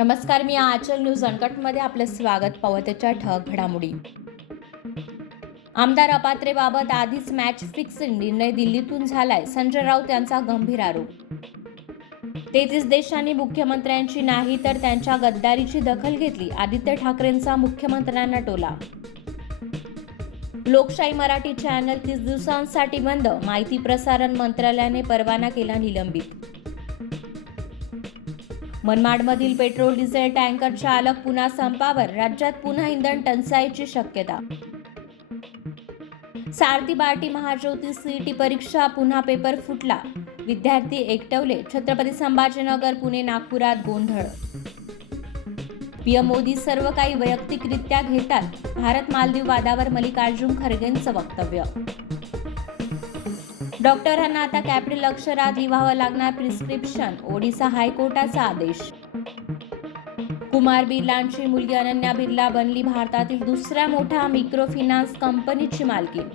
नमस्कार, मी आचल न्यूज अनकटमध्ये आपलं स्वागत. पावत्याच्या ठळक घडामोडी. आमदार अपात्रेबाबत आधीच मॅच फिक्सिंग निर्णय दिल्लीतून झालाय. संजय राऊत यांचा गंभीर आरोप. 33 देशांनी मुख्यमंत्र्यांची नाही तर त्यांच्या गद्दारीची दखल घेतली. आदित्य ठाकरेंचा मुख्यमंत्र्यांना टोला. लोकशाही मराठी चॅनल 30 दिवसांसाठी बंद. माहिती प्रसारण मंत्रालयाने परवाना केला निलंबित. मनमाडमधील पेट्रोल डिझेल टँकर चालक पुन्हा संपावर. राज्यात पुन्हा इंधन टंचाईची शक्यता. सारथी बार्टी महाज्योती सीईटी परीक्षा पुन्हा पेपर फुटला. विद्यार्थी एकटवले. छत्रपती संभाजीनगर, पुणे, नागपुरात गोंधळ. पीएम मोदी सर्व काही वैयक्तिकरित्या घेतात. भारत मालदीव वादावर मल्लिकार्जुन खरगेंचं वक्तव्य. डॉक्टरांना आता कॅपिटल अक्षरात लिहावं लागणार प्रिस्क्रिप्शन. ओडिशा हायकोर्टाचा आदेश. कुमार बिर्लांची मुलगी अनन्या बिर्ला बनली भारतातील दुसऱ्या मोठ्या मायक्रो फायनान्स कंपनीची मालकीण.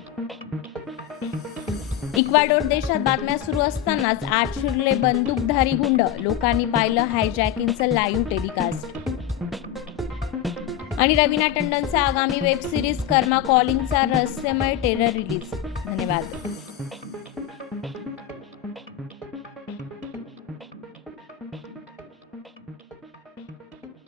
इक्वाडोर देशात बातम्या सुरू असतानाच आत शिरले बंदूकधारी गुंड. लोकांनी पाहिलं हायजॅकिंगचं लाईव्ह टेलिकास्ट. आणि रवीना टंडनचा आगामी वेब सिरीज कर्मा कॉलिंगचा रहस्यमय टेलर रिलीज. धन्यवाद.